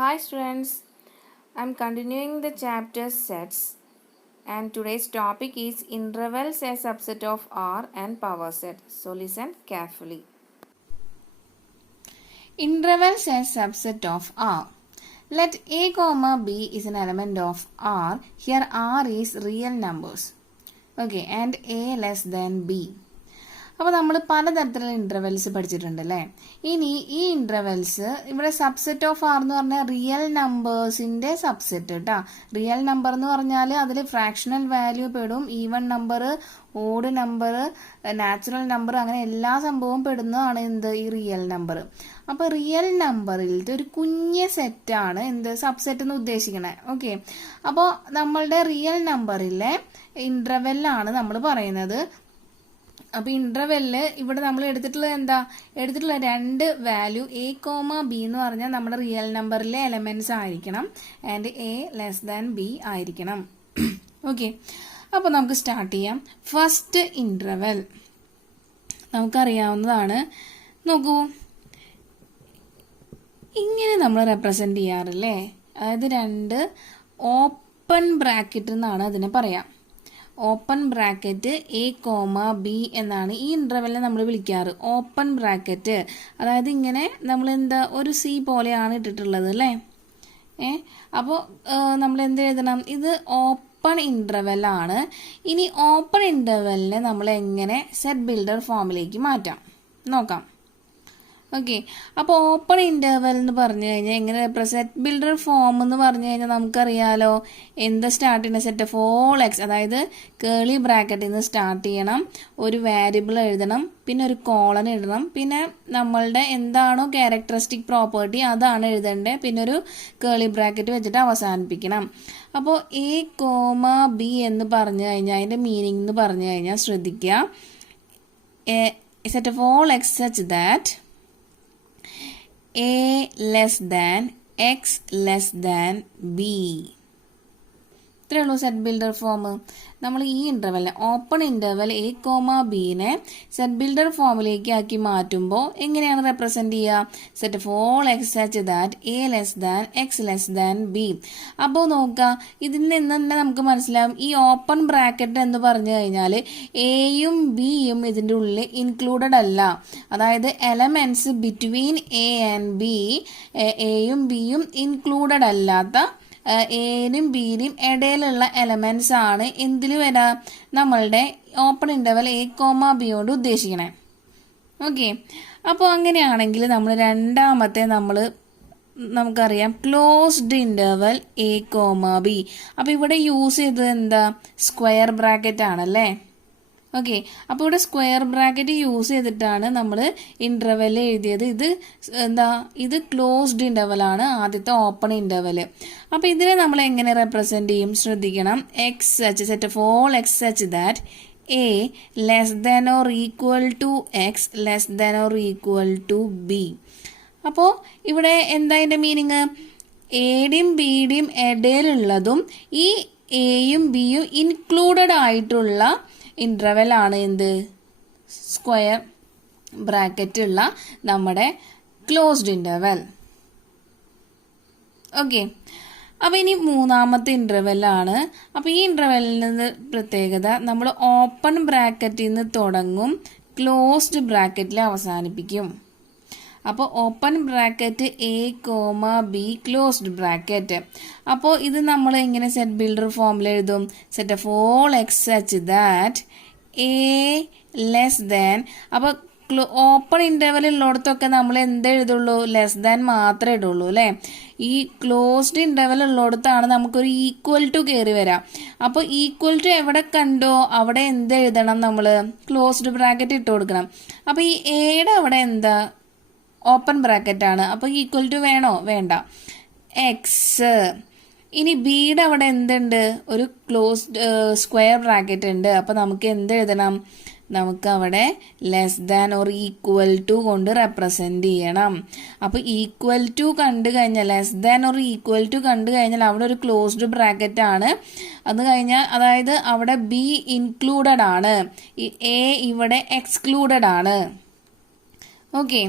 Hi students, I am continuing the chapter sets and today's topic is intervals a subset of R and power set. So listen carefully. Intervals a subset of R. Let A comma B is an element of R. Here R is real numbers. Okay, and A less than B. അപ്പോൾ നമ്മൾ പലതരത്തിലുള്ള intervals പഠിച്ചിട്ടുണ്ട് അല്ലേ. ഇനി ഈ intervals ഇവിടെ subset of R എന്ന് പറഞ്ഞാൽ റിയൽ നമ്പേഴ്സിൻ്റെ സബ്സെറ്റ് കേട്ടോ. റിയൽ നമ്പർ എന്ന് പറഞ്ഞാൽ അതിൽ ഫ്രാക്ഷണൽ വാല്യൂ പെടും, even number, odd number, natural number, അങ്ങനെ എല്ലാ സംഭവവും പെടുന്നതാണ് എന്ത് ഈ റിയൽ നമ്പർ. അപ്പോൾ റിയൽ നമ്പറിലത്തെ ഒരു കുഞ്ഞ സെറ്റാണ് എന്ത് സബ്സെറ്റ് എന്ന് ഉദ്ദേശിക്കണേ. ഓക്കെ, അപ്പോൾ നമ്മളുടെ റിയൽ നമ്പറിലെ ഇൻ്റർവെല്ലാണ് നമ്മൾ പറയുന്നത്. അപ്പോൾ ഇൻ്റർവെല്ലിൽ ഇവിടെ നമ്മൾ എടുത്തിട്ടുള്ള രണ്ട് വാല്യൂ എ കോമ ബി എന്ന് പറഞ്ഞാൽ നമ്മുടെ റിയൽ നമ്പറിലെ എലമെൻറ്റ്സ് ആയിരിക്കണം and A less than B ആയിരിക്കണം. ഓക്കെ, അപ്പോൾ നമുക്ക് സ്റ്റാർട്ട് ചെയ്യാം. ഫസ്റ്റ് ഇൻ്റർവെൽ നമുക്കറിയാവുന്നതാണ്. നോക്കൂ, ഇങ്ങനെ നമ്മൾ റെപ്രസെൻ്റ് ചെയ്യാറില്ലേ. അതായത് രണ്ട് ഓപ്പൺ ബ്രാക്കറ്റ് എന്നാണ് അതിനെ പറയാം. Open bracket A comma B എന്നാണ് ഈ ഇൻ്റർവെല്ലിനെ നമ്മൾ വിളിക്കാറ്. ഓപ്പൺ ബ്രാക്കറ്റ് അതായത് ഇങ്ങനെ നമ്മൾ ഒരു സി പോലെയാണ് ഇട്ടിട്ടുള്ളത് അല്ലേ. അപ്പോൾ നമ്മൾ എന്ത് എഴുതണം, ഇത് ഓപ്പൺ ഇൻ്റർവെല്ലാണ്. ഇനി ഓപ്പൺ ഇൻ്റർവെല്ലിനെ നമ്മൾ എങ്ങനെ സെറ്റ് ബിൽഡർ ഫോമിലേക്ക് മാറ്റാം നോക്കാം. ഓക്കെ, അപ്പോൾ ഓപ്പൺ ഇൻ്റർവെൽ എന്ന് പറഞ്ഞു കഴിഞ്ഞാൽ എങ്ങനെ സെറ്റ് ബിൽഡർ ഫോം എന്ന് പറഞ്ഞു കഴിഞ്ഞാൽ നമുക്കറിയാലോ എന്താ സ്റ്റാർട്ട് ചെയ്യുന്ന സെറ്റ് ഓഫ് ഓൾ എക്സ്, അതായത് കേളി ബ്രാക്കറ്റിൽ നിന്ന് സ്റ്റാർട്ട് ചെയ്യണം, ഒരു വേരിയബിൾ എഴുതണം, പിന്നെ ഒരു കോളൻ ഇടണം, പിന്നെ നമ്മളുടെ എന്താണോ ക്യാരക്ടറിസ്റ്റിക് പ്രോപ്പർട്ടി അതാണ് എഴുതേണ്ടത്, പിന്നെ ഒരു കേളി ബ്രാക്കറ്റ് വെച്ചിട്ട് അവസാനിപ്പിക്കണം. അപ്പോൾ എ കോമ ബി എന്ന് പറഞ്ഞു കഴിഞ്ഞാൽ അതിൻ്റെ മീനിങ് എന്ന് പറഞ്ഞു കഴിഞ്ഞാൽ ശ്രദ്ധിക്കുക, set of all X such that A less than X less than B. ഇത്രയേ ഉള്ളൂ സെറ്റ് ബിൽഡർ ഫോം. നമ്മൾ ഈ ഇൻ്റർവെല്ലിനെ ഓപ്പൺ ഇൻ്റർവെൽ എ കോമ ബീനെ സെറ്റ് ബിൽഡർ ഫോമിലേക്ക് ആക്കി മാറ്റുമ്പോൾ എങ്ങനെയാണ് റെപ്രസെൻ്റ് ചെയ്യുക, set of all X such that A less than X less than B. അപ്പോൾ നോക്കുക, ഇതിൽ നിന്ന് തന്നെ നമുക്ക് മനസ്സിലാവും ഈ ഓപ്പൺ ബ്രാക്കറ്റ് എന്ന് പറഞ്ഞു കഴിഞ്ഞാൽ എയും ബിയും ഇതിൻ്റെ ഉള്ളിൽ ഇൻക്ലൂഡഡ് അല്ല. അതായത് elements between A and B, എയും ബിയും ഇൻക്ലൂഡഡ് അല്ലാത്ത എനും ബിയിലും ഇടയിലുള്ള എലമെന്റ്സ് ആണ് എന്തിൽ വരാം, നമ്മളുടെ open interval A comma B കൊണ്ട് ഉദ്ദേശിക്കണേ. ഓക്കെ, അപ്പോൾ അങ്ങനെയാണെങ്കിൽ നമ്മൾ രണ്ടാമത്തെ നമുക്കറിയാം closed interval A comma B. അപ്പോൾ ഇവിടെ യൂസ് ചെയ്തത് എന്താ, സ്ക്വയർ ബ്രാക്കറ്റ് ആണല്ലേ. ഓക്കെ, അപ്പോൾ ഇവിടെ സ്ക്വയർ ബ്രാക്കറ്റ് യൂസ് ചെയ്തിട്ടാണ് നമ്മൾ ഇൻ്റർവെൽ എഴുതിയത്. ഇത് ക്ലോസ്ഡ് ഇൻ്റർവെൽ ആണ്, ആദ്യത്തെ ഓപ്പൺ ഇൻ്റർവെൽ. അപ്പോൾ ഇതിനെ നമ്മൾ എങ്ങനെ റെപ്രസെൻ്റ് ചെയ്യും ശ്രദ്ധിക്കണം. X such set of all X such that A less than or equal to x less than or equal to b. അപ്പോൾ ഇവിടെ എന്താ അതിൻ്റെ മീനിങ്, എയുടെയും ബിയുടെയും ഇടയിലുള്ളതും ഈ എയും ബിയും ഇൻക്ലൂഡഡ് ആയിട്ടുള്ള ഇൻ്റർവെൽ ആണ് എന്ത്, സ്ക്വയർ ബ്രാക്കറ്റ് ഉള്ള നമ്മുടെ ക്ലോസ്ഡ് ഇൻ്റർവെൽ. ഓക്കെ, അപ്പോൾ ഇനി മൂന്നാമത്തെ ഇൻ്റർവെല്ലാണ്. അപ്പോൾ ഈ ഇൻ്റർവെല്ലിൽ നിന്ന് പ്രത്യേകത, നമ്മൾ ഓപ്പൺ ബ്രാക്കറ്റിൽ നിന്ന് തുടങ്ങും, ക്ലോസ്ഡ് ബ്രാക്കറ്റിൽ അവസാനിപ്പിക്കും. അപ്പോൾ open bracket A comma B closed bracket. അപ്പോൾ ഇത് നമ്മൾ എങ്ങനെ സെറ്റ് ബിൽഡർ ഫോമിൽ എഴുതും, set of all X such that A less than. അപ്പോൾ ഓപ്പൺ ഇൻ്റർവെൽ ഉള്ളിടത്തൊക്കെ നമ്മൾ എന്ത് എഴുതുള്ളൂ, ലെസ് ദാൻ മാത്രമേ ഇടുള്ളൂ അല്ലേ. ഈ ക്ലോസ്ഡ് ഇൻ്റർവെൽ ഉള്ളിടത്താണ് നമുക്കൊരു ഈക്വൽ ടു കയറി വരാം. അപ്പോൾ ഈക്വൽ ടു എവിടെ കണ്ടോ അവിടെ എന്ത് എഴുതണം, നമ്മൾ ക്ലോസ്ഡ് ബ്രാക്കറ്റ് ഇട്ട് കൊടുക്കണം. അപ്പോൾ ഈ എയുടെ അവിടെ എന്താ, ഓപ്പൺ ബ്രാക്കറ്റ് ആണ്. അപ്പോൾ ഈക്വൽ ടു വേണോ, വേണ്ട, എക്സ്. ഇനി ബിയുടെ അവിടെ എന്തുണ്ട്, ഒരു ക്ലോസ്ഡ് സ്ക്വയർ ബ്രാക്കറ്റ് ഉണ്ട്. അപ്പോൾ നമുക്ക് എന്ത് എഴുതണം, നമുക്ക് അവിടെ less than or equal to കൊണ്ട് റെപ്രസെൻ്റ് ചെയ്യണം. അപ്പോൾ ഈക്വൽ ടു കണ്ടു കഴിഞ്ഞാൽ, less than or equal to കണ്ടു കഴിഞ്ഞാൽ അവിടെ ഒരു ക്ലോസ്ഡ് ബ്രാക്കറ്റ് ആണ്. അത് കഴിഞ്ഞാൽ അതായത് അവിടെ ബി ഇൻക്ലൂഡഡ് ആണ്, എ ഇവിടെ എക്സ്ക്ലൂഡഡ് ആണ്. ഓക്കെ,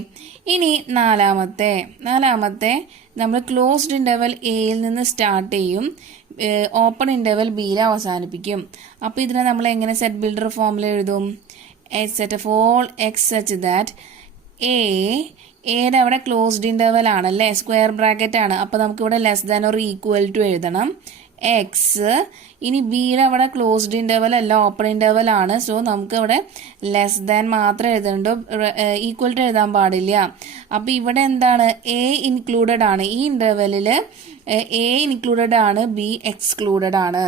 ഇനി നാലാമത്തെ നമ്മൾ ക്ലോസ്ഡ് ഇന്റർവൽ എയിൽ നിന്ന് സ്റ്റാർട്ട് ചെയ്യും, ഓപ്പൺ ഇന്റർവൽ ബിയിൽ അവസാനിപ്പിക്കും. അപ്പോൾ ഇതിനെ നമ്മൾ എങ്ങനെ സെറ്റ് ബിൽഡർ ഫോമിൽ എഴുതും? Set of all X such that എയുടെ അവിടെ ക്ലോസ്ഡ് ഇന്റർവൽ ആണല്ലേ, സ്ക്വയർ ബ്രാക്കറ്റ് ആണ്. അപ്പോൾ നമുക്ക് ഇവിടെ less than or equal to എഴുതണം എക്സ്. ഇനി ബിയുടെ അവിടെ ക്ലോസ്ഡ് ഇന്റർവൽ അല്ല, ഓപ്പൺ ഇന്റർവൽ ആണ്. സോ നമുക്ക് ഇവിടെ ലെസ് ദാൻ മാത്രം എഴുതണ്ടോ, ഈക്വൽ ടു എഴുതാൻ പാടില്ല. അപ്പോൾ ഇവിടെ എന്താണ്, എ ഇൻക്ലൂഡഡ് ആണ് ഈ ഇന്റർവെല്ലിൽ, എ ഇൻക്ലൂഡഡ് ആണ്, ബി എക്സ്ക്ലൂഡഡ് ആണ്.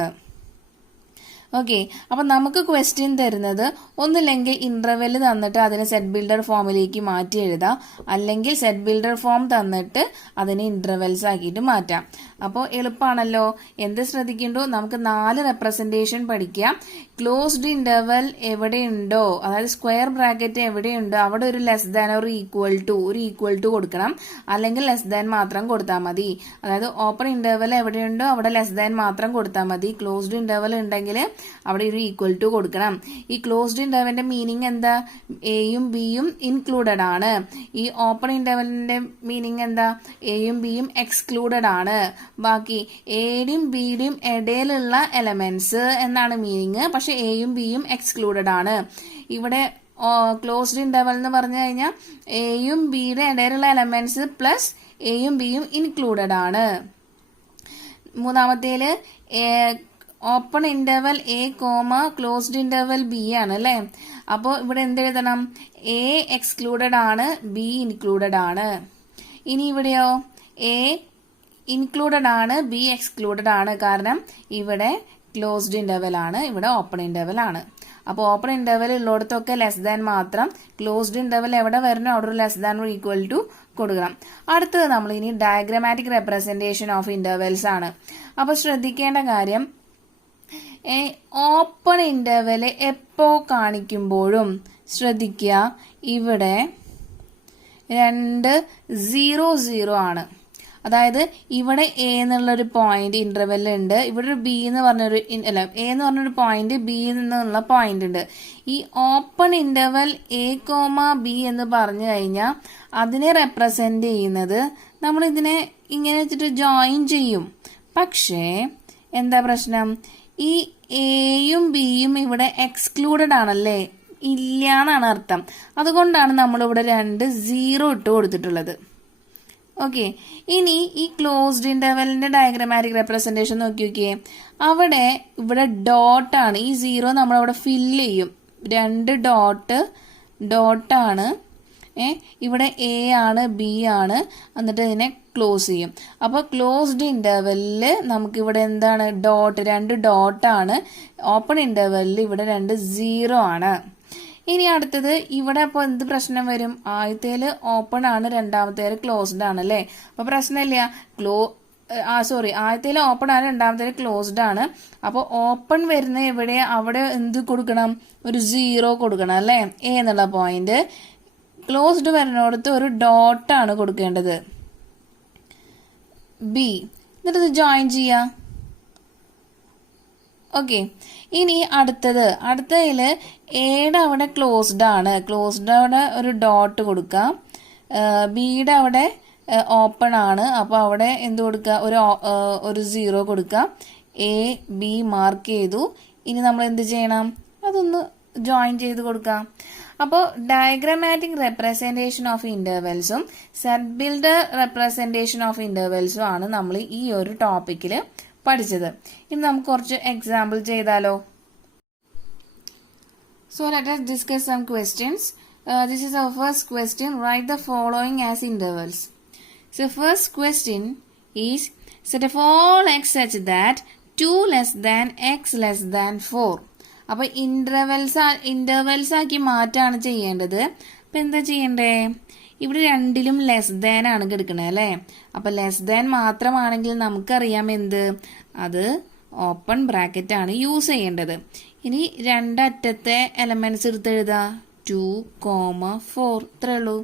ഓക്കെ, അപ്പം നമുക്ക് ക്വസ്റ്റ്യൻ തരുന്നത് ഒന്നില്ലെങ്കിൽ ഇന്റർവെൽ തന്നിട്ട് അതിനെ സെറ്റ് ബിൽഡർ ഫോമിലേക്ക് മാറ്റി എഴുതാം, അല്ലെങ്കിൽ സെറ്റ് ബിൽഡർ ഫോം തന്നിട്ട് അതിനെ ഇന്റർവെൽസ് ആക്കിയിട്ട് മാറ്റാം. അപ്പോൾ എളുപ്പമാണല്ലോ. എന്ത് ശ്രദ്ധിക്കണ്ടോ, നമുക്ക് 4 റെപ്രസെന്റേഷൻ പഠിക്കാം. ക്ലോസ്ഡ് ഇന്റർവൽ എവിടെയുണ്ടോ, അതായത് സ്ക്വയർ ബ്രാക്കറ്റ് എവിടെയുണ്ടോ അവിടെ ഒരു ലെസ് ദാൻ ഒരു ഈക്വൽ ടു കൊടുക്കണം, അല്ലെങ്കിൽ ലെസ് ദാൻ മാത്രം കൊടുത്താൽ മതി. അതായത് ഓപ്പൺ ഇന്റർവൽ എവിടെയുണ്ടോ അവിടെ ലെസ് ദാൻ മാത്രം കൊടുത്താൽ മതി. ക്ലോസ്ഡ് ഇന്റർവൽ ഉണ്ടെങ്കിൽ അവിടെ ഒരു ഈക്വൽ ടു കൊടുക്കണം. ഈ ക്ലോസ്ഡ് ഇന്റർവെലിന്റെ മീനിങ് എന്താ? എയും ബിയും ഇൻക്ലൂഡഡ് ആണ്. ഈ ഓപ്പൺ ഇന്റർവെലിന്റെ മീനിങ് എന്താ? എയും ബിയും എക്സ്ക്ലൂഡഡ് ആണ്. ബാക്കി എയുടെയും ബിയുടെയും ഇടയിലുള്ള എലമെന്റ്സ് എന്നാണ് മീനിങ്, പക്ഷെ എയും ബിയും എക്സ്ക്ലൂഡഡ് ആണ്. ഇവിടെ ക്ലോസ്ഡ് ഇന്റർവൽ എന്ന് പറഞ്ഞു കഴിഞ്ഞാൽ എയും ബിയുടെ ഇടയിലുള്ള എലമെന്റ്സ് പ്ലസ് എയും ബിയും ഇൻക്ലൂഡഡ് ആണ്. മൂന്നാമത്തേല് open interval A comma closed interval B ആണ് അല്ലേ. അപ്പോൾ ഇവിടെ എന്ത് എഴുതണം? എ എക്സ്ക്ലൂഡഡ് ആണ്, ബി ഇൻക്ലൂഡഡ് ആണ്. ഇനി ഇവിടെയോ എ ഇൻക്ലൂഡഡ് ആണ്, ബി എക്സ്ക്ലൂഡഡ് ആണ്. കാരണം ഇവിടെ ക്ലോസ്ഡ് ഇന്റർവൽ ആണ്, ഇവിടെ ഓപ്പൺ ഇന്റർവൽ ആണ്. അപ്പോൾ ഓപ്പൺ ഇന്റർവൽ ഉള്ളിടത്തൊക്കെ ലെസ് ദാൻ മാത്രം, ക്ലോസ്ഡ് ഇന്റർവൽ എവിടെ വരണോ അവിടെ ഒരു ലെസ് ദാൻ ഈക്വൽ ടു കൊടുക്കണം. അടുത്തത് നമ്മൾ ഇനി ഡയഗ്രമാറ്റിക് റെപ്രസെന്റേഷൻ ഓഫ് ഇന്റർവെൽസ് ആണ്. അപ്പോൾ ശ്രദ്ധിക്കേണ്ട കാര്യം, ഓപ്പൺ ഇന്റർവെൽ എപ്പോ കാണിക്കുമ്പോഴും ശ്രദ്ധിക്കുക, ഇവിടെ 2 0 0 ആണ്. അതായത് ഇവിടെ എ എന്നുള്ളൊരു പോയിന്റ് ഇന്റർവെൽ ഉണ്ട്, ഇവിടെ ഒരു ബി എന്ന് പറഞ്ഞൊരു എ എന്ന് പറഞ്ഞൊരു പോയിന്റ്, ബി എന്നുള്ള പോയിന്റ് ഉണ്ട്. ഈ open interval A comma B എന്ന് പറഞ്ഞു കഴിഞ്ഞാൽ അതിനെ റെപ്രസെന്റ് ചെയ്യുന്നത് നമ്മൾ ഇതിനെ ഇങ്ങനെ വെച്ചിട്ട് ജോയിൻ ചെയ്യും. പക്ഷേ എന്താ പ്രശ്നം? ഈ എയും ബിയും ഇവിടെ എക്സ്ക്ലൂഡഡ് ആണല്ലേ, ഇല്ല എന്നാണ് അർത്ഥം. അതുകൊണ്ടാണ് നമ്മളിവിടെ 2 0 ഇട്ട് കൊടുത്തിട്ടുള്ളത്. ഓക്കെ, ഇനി ഈ ക്ലോസ്ഡ് ഇന്റർവെലിന്റെ ഡയഗ്രമാറ്റിക് റെപ്രസെന്റേഷൻ നോക്കിയോക്കിയേ. ഇവിടെ ഡോട്ടാണ്, ഈ 0 നമ്മളവിടെ ഫില്ല് ചെയ്യും. 2 ഡോട്ടാണ്. ഇവിടെ എ ആണ്, ബി ആണ്, എന്നിട്ട് ഇതിനെ ക്ലോസ് ചെയ്യും. അപ്പോൾ ക്ലോസ്ഡ് ഇന്റർവെല്ലിൽ നമുക്കിവിടെ എന്താണ്? 2 ഡോട്ടാണ്. ഓപ്പൺ ഇന്റർവെല്ലിൽ ഇവിടെ 2 0 ആണ്. ഇനി അടുത്തത് ഇവിടെ അപ്പോൾ എന്ത് പ്രശ്നം വരും? ആദ്യത്തേല് ഓപ്പൺ ആണ്, രണ്ടാമത്തേല് ക്ലോസ്ഡ് ആണ് അല്ലേ. അപ്പൊ പ്രശ്നമില്ല. ആദ്യത്തേല് ഓപ്പൺ ആണ്, രണ്ടാമത്തേല് ക്ലോസ്ഡ് ആണ്. അപ്പോൾ ഓപ്പൺ വരുന്ന എവിടെ അവിടെ എന്ത് കൊടുക്കണം? ഒരു 0 കൊടുക്കണം അല്ലേ, എ എന്നുള്ള പോയിന്റ്. ക്ലോസ്ഡ് വരുന്നിടത്ത് ഒരു ഡോട്ടാണ് കൊടുക്കേണ്ടത്, ബി. എന്നിട്ട് ജോയിൻ ചെയ്യാം. ഓക്കെ, ഇനി അടുത്തതില് എയുടെ അവിടെ ക്ലോസ്ഡ് ആണ്, ക്ലോസ്ഡ് അവിടെ ഒരു ഡോട്ട് കൊടുക്കാം. ബിയുടെ അവിടെ ഓപ്പൺ ആണ്, അപ്പൊ അവിടെ എന്ത് കൊടുക്കുക? ഒരു 0 കൊടുക്കാം. എ ബി മാർക്ക് ചെയ്തു. ഇനി നമ്മൾ എന്ത് ചെയ്യണം? അതൊന്ന് ജോയിൻ ചെയ്ത് കൊടുക്കാം. അപ്പോൾ ഡയഗ്രമാറ്റിക് റെപ്രസെന്റേഷൻ ഓഫ് ഇന്റർവെൽസും സെറ്റ് ബിൽഡർ റെപ്രസെന്റേഷൻ ഓഫ് ഇന്റർവെൽസും ആണ് നമ്മൾ ഈ ഒരു ടോപ്പിക്കിൽ പഠിച്ചത്. ഇനി നമുക്ക് കുറച്ച് എക്സാമ്പിൾ ചെയ്താലോ? So let us discuss some questions. This is our first question. Write the following as intervals. So first question is, set of all x such that 2 less than x less than 4. അപ്പോൾ intervals ആക്കി മാറ്റാണ് ചെയ്യേണ്ടത്. അപ്പം എന്താ ചെയ്യണ്ടേ? ഇവിടെ രണ്ടിലും less than ആണ് കിടക്കണേ അല്ലേ. അപ്പൊ ലെസ് ദാൻ മാത്രമാണെങ്കിൽ നമുക്കറിയാം എന്ത്, അത് ഓപ്പൺ ബ്രാക്കറ്റ് ആണ് യൂസ് ചെയ്യേണ്ടത്. ഇനി രണ്ടറ്റത്തെ എലമെന്റ്സ് എടുത്ത് എഴുതാ, 2, 4, ഇത്രേ ഉള്ളൂ.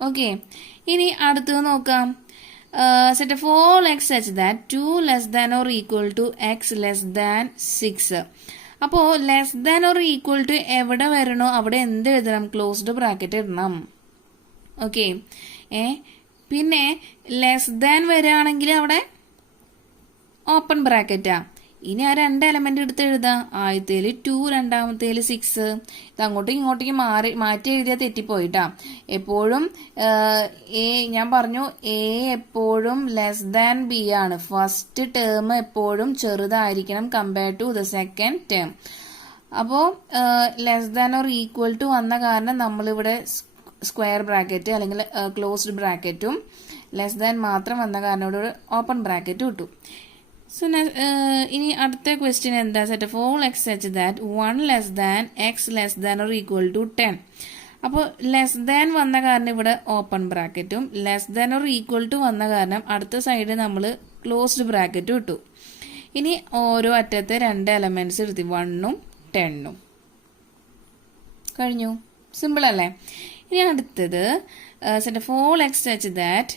ഓക്കെ, ഇനി അടുത്തത് നോക്കാം. Set of all X such that 2 less than or equal to x less than 6. അപ്പോൾ less than or equal to എവിടെ വരണോ അവിടെ എന്ത് എഴുതണം? ക്ലോസ്ഡ് ബ്രാക്കറ്റ് ഇടണം. ഓക്കെ. പിന്നെ ലെസ് ദാൻ വരികയാണെങ്കിൽ അവിടെ ഓപ്പൺ ബ്രാക്കറ്റാ. ഇനി ആ 2 എലമെന്റ് എടുത്ത് എഴുതാം. ആദ്യത്തേല് 2, രണ്ടാമത്തേല് 6. ഇത് അങ്ങോട്ടും ഇങ്ങോട്ടേക്ക് മാറ്റി എഴുതിയാൽ തെറ്റിപ്പോയിട്ടാ. എപ്പോഴും ഞാൻ പറഞ്ഞു എ എപ്പോഴും ലെസ് ദാൻ ബി ആണ്. ഫസ്റ്റ് ടേം എപ്പോഴും ചെറുതായിരിക്കണം compared to the second term. അപ്പോൾ less than or equal to വന്ന കാരണം നമ്മളിവിടെ സ്ക്വയർ ബ്രാക്കറ്റ് അല്ലെങ്കിൽ ക്ലോസ്ഡ് ബ്രാക്കറ്റും, ലെസ് ദാൻ മാത്രം വന്ന കാരണം ഇവിടെ ഓപ്പൺ ബ്രാക്കറ്റ് കിട്ടും. സോ ഇനി അടുത്ത ക്വസ്റ്റ്യൻ എന്താ? Set of all X such that 1 less than X less than or equal to 10. അപ്പോൾ ലെസ് ദാൻ വന്ന കാരണം ഇവിടെ ഓപ്പൺ ബ്രാക്കറ്റും, less than or equal to വന്ന കാരണം അടുത്ത സൈഡ് നമ്മൾ ക്ലോസ്ഡ് ബ്രാക്കറ്റും ഇട്ടു. ഇനി ഓരോ അറ്റത്തെ 2 എലമെന്റ്സ് എടുത്തി, 1ഉം 10ഉം. കഴിഞ്ഞു. സിമ്പിൾ അല്ലേ? ഇനി അടുത്തത് set of all X such that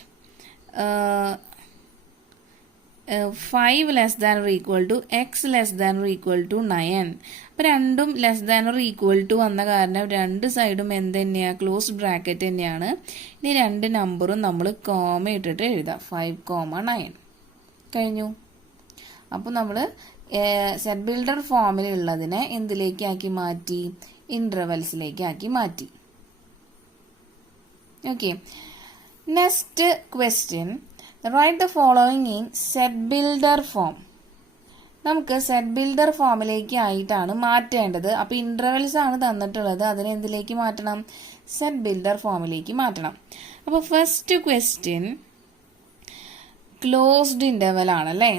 5 less than or equal to x less than or equal to 9. അപ്പൊ രണ്ടും less than or equal to വന്ന കാരണം രണ്ട് സൈഡും എന്ത് തന്നെയാണ്? ക്ലോസ്ഡ് ബ്രാക്കറ്റ് തന്നെയാണ്. ഇനി 2 നമ്പറും നമ്മൾ കോമ ഇട്ടിട്ട് എഴുതാം. 5,9. കഴിഞ്ഞു. അപ്പോൾ നമ്മൾ സെറ്റ് ബിൽഡർ ഫോമിലുള്ളതിനെ എന്തിലേക്കാക്കി മാറ്റി? ഇന്റർവെൽസിലേക്കാക്കി മാറ്റി. Okay. Next question, write the following in set builder form. നമുക്ക് സെറ്റ് ബിൽഡർ ഫോമിലേക്ക് ആയിട്ടാണ് മാറ്റേണ്ടത്. അപ്പോൾ ഇന്റർവെൽസ് ആണ് തന്നിട്ടുള്ളത്, അതിനെ എന്തിലേക്ക് മാറ്റണം? സെറ്റ് ബിൽഡർ ഫോമിലേക്ക് മാറ്റണം. അപ്പോൾ ഫസ്റ്റ് ക്വസ്റ്റ്യൻ ക്ലോസ്ഡ് ഇന്റർവെൽ ആണല്ലേ.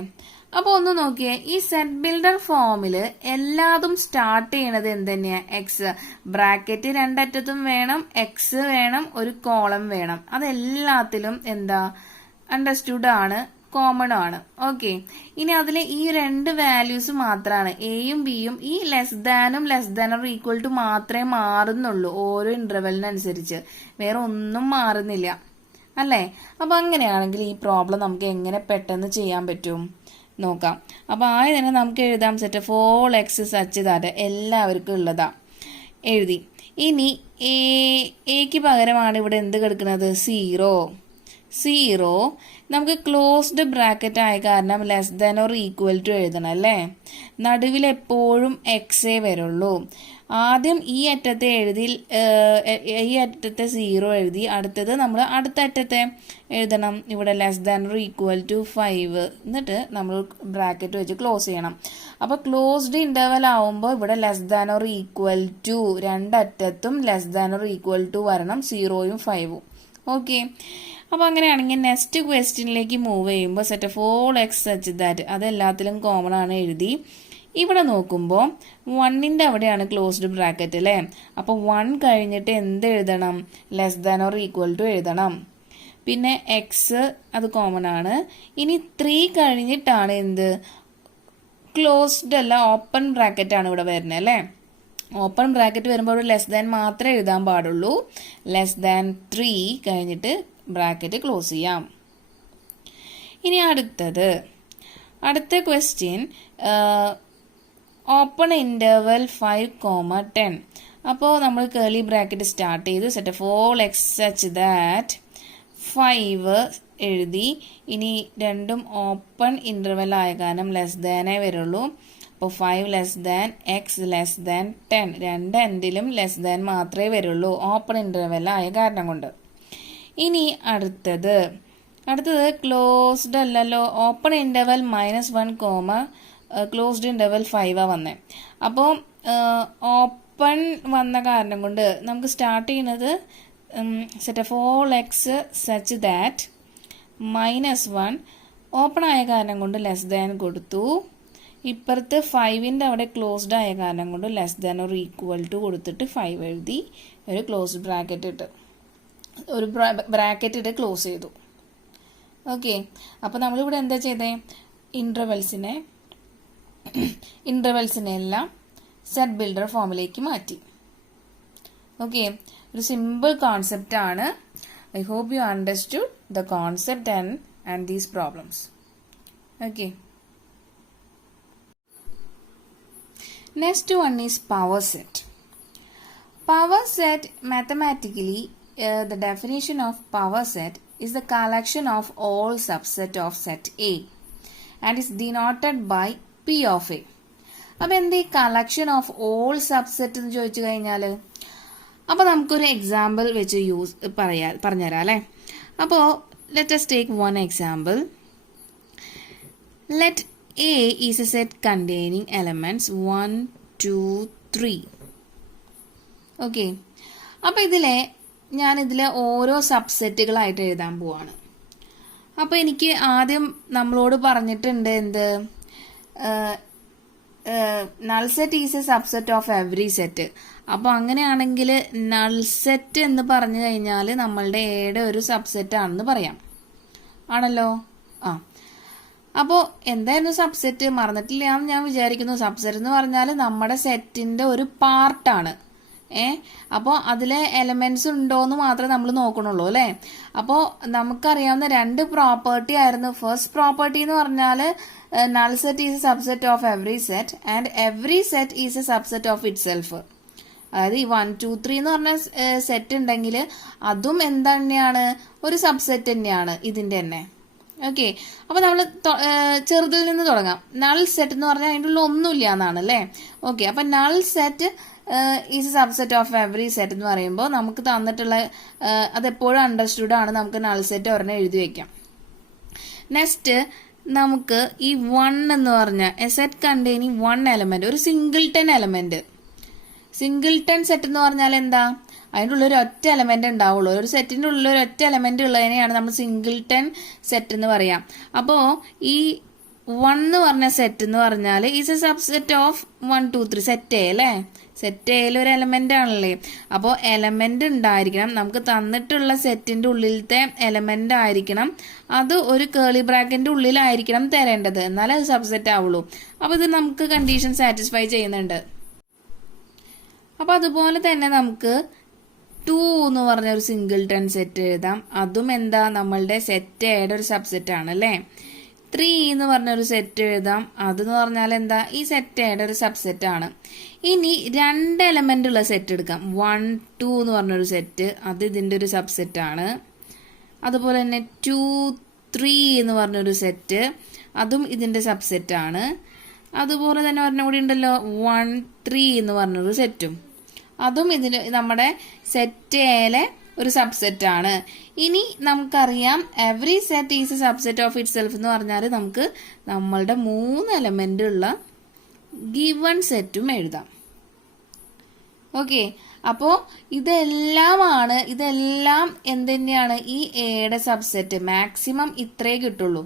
അപ്പോൾ ഒന്ന് നോക്കിയേ, ഈ സെറ്റ് ബിൽഡർ ഫോമിൽ എല്ലാതും സ്റ്റാർട്ട് ചെയ്യണത് എന്തുതന്നെയാ? എക്സ്. ബ്രാക്കറ്റ് രണ്ടറ്റത്തും വേണം, എക്സ് വേണം, ഒരു കോളം വേണം. അതെല്ലാത്തിലും എന്താ? അണ്ടർസ്റ്റുഡ് ആണ്, കോമൺ ആണ്. ഓക്കെ. ഇനി അതിൽ ഈ 2 വാല്യൂസ് മാത്രമാണ്, എയും ബിയും. ഈ ലെസ് ദാനും less than or equal to മാത്രമേ മാറുന്നുള്ളൂ ഓരോ ഇന്റർവെലിനനുസരിച്ച്, വേറെ ഒന്നും മാറുന്നില്ല അല്ലേ. അപ്പൊ അങ്ങനെയാണെങ്കിൽ ഈ പ്രോബ്ലം നമുക്ക് എങ്ങനെ പെട്ടെന്ന് ചെയ്യാൻ പറ്റും നോക്കാം. അപ്പൊ ആദ്യം തന്നെ നമുക്ക് എഴുതാം set of all X such that. എല്ലാവർക്കും ഉള്ളതാ എഴുതി. ഇനി എക്ക് പകരമാണ് ഇവിടെ എന്ത് കിടക്കുന്നത്? 0. നമുക്ക് ക്ലോസ്ഡ് ബ്രാക്കറ്റ് ആയ കാരണം less than or equal to എഴുതണം അല്ലേ. നടുവിൽ എപ്പോഴും എക്സേ വരുള്ളൂ. ആദ്യം ഈ അറ്റത്തെ എഴുതി, ഈ അറ്റത്തെ 0 എഴുതി. അടുത്തത് നമ്മൾ അടുത്ത അറ്റത്തെ എഴുതണം. ഇവിടെ less than or equal to 5. എന്നിട്ട് നമ്മൾ ബ്രാക്കറ്റ് വെച്ച് ക്ലോസ് ചെയ്യണം. അപ്പോൾ ക്ലോസ്ഡ് ഇന്റർവെൽ ആവുമ്പോൾ ഇവിടെ less than or equal to, രണ്ടറ്റത്തും less than or equal to വരണം, 0ഉം 5ഉം. ഓക്കെ. അപ്പോൾ അങ്ങനെയാണെങ്കിൽ നെക്സ്റ്റ് ക്വസ്റ്റ്യനിലേക്ക് മൂവ് ചെയ്യുമ്പോൾ set of all X such that, അതെല്ലാത്തിലും കോമൺ ആണ് എഴുതി. ഇവിടെ നോക്കുമ്പോൾ 1ന്റെ അവിടെയാണ് ക്ലോസ്ഡ് ബ്രാക്കറ്റ് അല്ലേ. അപ്പോൾ 1 കഴിഞ്ഞിട്ട് എന്ത് എഴുതണം? Less than or equal to എഴുതണം. പിന്നെ എക്സ് അത് കോമൺ ആണ്. ഇനി 3 കഴിഞ്ഞിട്ടാണ് എന്ത്? ക്ലോസ്ഡ് അല്ല, ഓപ്പൺ ബ്രാക്കറ്റ് ആണ് ഇവിടെ വരുന്നത് അല്ലേ. ഓപ്പൺ ബ്രാക്കറ്റ് വരുമ്പോൾ ലെസ് ദാൻ മാത്രമേ എഴുതാൻ പാടുള്ളൂ. ലെസ് ദാൻ 3 കഴിഞ്ഞിട്ട് ബ്രാക്കറ്റ് ക്ലോസ് ചെയ്യാം. ഇനി അടുത്ത ക്വസ്റ്റ്യൻ ഓപ്പൺ ഇന്റർവെൽ 5,10. അപ്പോൾ നമ്മൾ കേർലി ബ്രാക്കറ്റ് സ്റ്റാർട്ട് ചെയ്തു. Set of all X such that 5 എഴുതി. ഇനി രണ്ടും ഓപ്പൺ ഇന്റർവെൽ ആയ കാരണം ലെസ് ദാനേ വരുള്ളൂ. അപ്പോൾ 5 less than X less than 10. രണ്ട് എൻഡിലും ലെസ് ദാൻ മാത്രമേ വരുള്ളൂ ഓപ്പൺ ഇന്റർവെൽ ആയ കാരണം കൊണ്ട്. ഇനി അടുത്തത് ക്ലോസ്ഡ് അല്ലല്ലോ, ഓപ്പൺ ഇന്റർവെൽ -1, ക്ലോസ്ഡ് ഇന്റർവെൽ 5 വന്നേ. അപ്പോൾ ഓപ്പൺ വന്ന കാരണം കൊണ്ട് നമുക്ക് സ്റ്റാർട്ട് ചെയ്യുന്നത് set of all X such that -1, open ആയ കാരണം കൊണ്ട് ലെസ് ദാൻ കൊടുത്തു. ഇപ്പുറത്ത് 5ന്റെ അവിടെ ക്ലോസ്ഡ് ആയ കാരണം കൊണ്ട് less than or equal to കൊടുത്തിട്ട് 5 എഴുതി, ഒരു ക്ലോസ്ഡ് ബ്രാക്കറ്റ് ഇട്ട് ക്ലോസ് ചെയ്തു. ഓക്കെ. അപ്പോൾ നമ്മളിവിടെ എന്താ ചെയ്തേ? ഇന്റർവെൽസിനെ എല്ലാം സെറ്റ് ബിൽഡർ ഫോമിലേക്ക് മാറ്റി. ഓക്കെ. ഒരു സിമ്പിൾ കോൺസെപ്റ്റ് ആണ്. I hope you understood the concept and these problems. Okay. Next one is power set. Power set mathematically the definition of power set is the collection of all subset of set A and is denoted by P of A. അപ്പോൾ എന്ത് ഈ collection of all subset എന്ന് ചോദിച്ചു കഴിഞ്ഞാൽ, അപ്പോൾ നമുക്കൊരു example വെച്ച് പറഞ്ഞുതരാം അല്ലേ. അപ്പോൾ let us take one example. Let A is a set containing elements 1, 2, 3. Okay, അപ്പോൾ ഞാനിതിലെ ഓരോ സബ്സെറ്റുകളായിട്ട് എഴുതാൻ പോവാണ്. അപ്പോൾ എനിക്ക് ആദ്യം നമ്മളോട് പറഞ്ഞിട്ടുണ്ട് എന്ത്, null set is a subset of every set. അപ്പോൾ അങ്ങനെയാണെങ്കിൽ നൾ സെറ്റ് എന്ന് പറഞ്ഞു കഴിഞ്ഞാൽ നമ്മളുടെ എയുടെ ഒരു സബ്സെറ്റ് ആണെന്ന് പറയാം, ആണല്ലോ. അപ്പോൾ എന്തായിരുന്നു സബ്സെറ്റ്, മറന്നിട്ടില്ല എന്ന് ഞാൻ വിചാരിക്കുന്നു. സബ്സെറ്റ് എന്ന് പറഞ്ഞാൽ നമ്മുടെ സെറ്റിന്റെ ഒരു പാർട്ടാണ്. അപ്പോൾ അതിലെ എലമെന്റ്സ് ഉണ്ടോയെന്ന് മാത്രമേ നമ്മൾ നോക്കണുള്ളൂ അല്ലേ. അപ്പോൾ നമുക്കറിയാവുന്ന രണ്ട് പ്രോപ്പർട്ടി ആയിരുന്നു. ഫസ്റ്റ് പ്രോപ്പർട്ടി എന്ന് പറഞ്ഞാൽ null set is a subset of every set and every set is a subset of it self. അതായത് ഈ 1, 2, 3 എന്ന് പറഞ്ഞ സെറ്റ് ഉണ്ടെങ്കിൽ അതും എന്താ തന്നെയാണ്, ഒരു സബ്സെറ്റ് തന്നെയാണ് ഇതിന്റെ തന്നെ. ഓക്കെ, അപ്പോൾ നമ്മൾ ചെറുതിൽ നിന്ന് തുടങ്ങാം. നൾ സെറ്റ് എന്ന് പറഞ്ഞാൽ അതിൻ്റെ ഉള്ളിൽ ഒന്നുമില്ല എന്നാണ് അല്ലേ. ഓക്കെ, അപ്പം null set is a subset of every set എന്ന് പറയുമ്പോൾ നമുക്ക് തന്നിട്ടുള്ള അതെപ്പോഴും അണ്ടർസ്റ്റുഡ് ആണ്. നമുക്ക് നൾ സെറ്റ് ഒരെണ്ണം എഴുതി വെക്കാം. നെക്സ്റ്റ് നമുക്ക് ഈ 1 എന്ന് പറഞ്ഞ എ സെറ്റ് കണ്ടെയ്നിങ് 1 എലമെന്റ്, ഒരു സിംഗിൾട്ടൺ എലമെന്റ്. സിംഗിൾട്ടൺ സെറ്റ് എന്ന് പറഞ്ഞാൽ എന്താ, അതിൻ്റെ ഉള്ളിൽ ഒരു ഒറ്റ എലമെന്റ് ഉണ്ടാവുള്ളൂ. ഒരു സെറ്റിന്റെ ഉള്ളിൽ ഒരു ഒറ്റ എലമെന്റ് ഉള്ളതിനെയാണ് നമ്മൾ സിംഗിൾട്ടൺ സെറ്റ് എന്ന് പറയാം. അപ്പോൾ ഈ 1 എന്ന് പറഞ്ഞ സെറ്റ് എന്ന് പറഞ്ഞാൽ is a subset of 1, 2, 3 set A അല്ലേ. സെറ്റ് എയിൽ ഒരു എലമെന്റ് ആണല്ലേ. അപ്പോൾ എലമെന്റ് ഉണ്ടായിരിക്കണം, നമുക്ക് തന്നിട്ടുള്ള സെറ്റിന്റെ ഉള്ളിലത്തെ എലമെന്റ് ആയിരിക്കണം, അത് ഒരു കേളി ബ്രാക്കറ്റിന്റെ ഉള്ളിലായിരിക്കണം തരേണ്ടത്, എന്നാലേ അത് സബ്സെറ്റ് ആവുള്ളൂ. അപ്പോൾ ഇത് നമുക്ക് കണ്ടീഷൻ സാറ്റിസ്ഫൈ ചെയ്യുന്നുണ്ട്. അപ്പോൾ അതുപോലെ തന്നെ നമുക്ക് 2 എന്ന് പറഞ്ഞ ഒരു സിംഗിൾട്ടൺ സെറ്റ് എഴുതാം. അതും എന്താ, നമ്മളുടെ സെറ്റ് എയുടെ ഒരു സബ്സെറ്റ് ആണ് അല്ലേ. 3 എന്ന് പറഞ്ഞൊരു സെറ്റ് എഴുതാം. അതെന്ന് പറഞ്ഞാൽ എന്താ, ഈ സെറ്റ് എയുടെ ഒരു സബ്സെറ്റ് ആണ്. ഇനി 2 എലമെന്റ് ഉള്ള സെറ്റ് എടുക്കാം. 1, 2 എന്ന് പറഞ്ഞൊരു സെറ്റ്, അത് ഇതിന്റെ ഒരു സബ്സെറ്റ് ആണ്. അതുപോലെ തന്നെ 2, 3 എന്ന് പറഞ്ഞൊരു സെറ്റ്, അതും ഇതിന്റെ സബ്സെറ്റ് ആണ്. അതുപോലെ തന്നെ ഒരെണ്ണം കൂടി ഉണ്ടല്ലോ, 1, 3 എന്ന് പറഞ്ഞൊരു സെറ്റും, അതും ഇതിന് നമ്മുടെ സെറ്റ് എയിലെ ഒരു സബ്സെറ്റ് ആണ്. ഇനി നമുക്കറിയാം every set is a subset of it self എന്ന് പറഞ്ഞാൽ നമുക്ക് നമ്മളുടെ 3 എലമെന്റ് ഉള്ള ഗിവൺ സെറ്റും എഴുതാം. ഓക്കെ, അപ്പോൾ ഇതെല്ലാം എന്തുതന്നെയാണ്, ഈ എയുടെ സബ്സെറ്റ്. മാക്സിമം ഇത്രേ കിട്ടുള്ളൂ.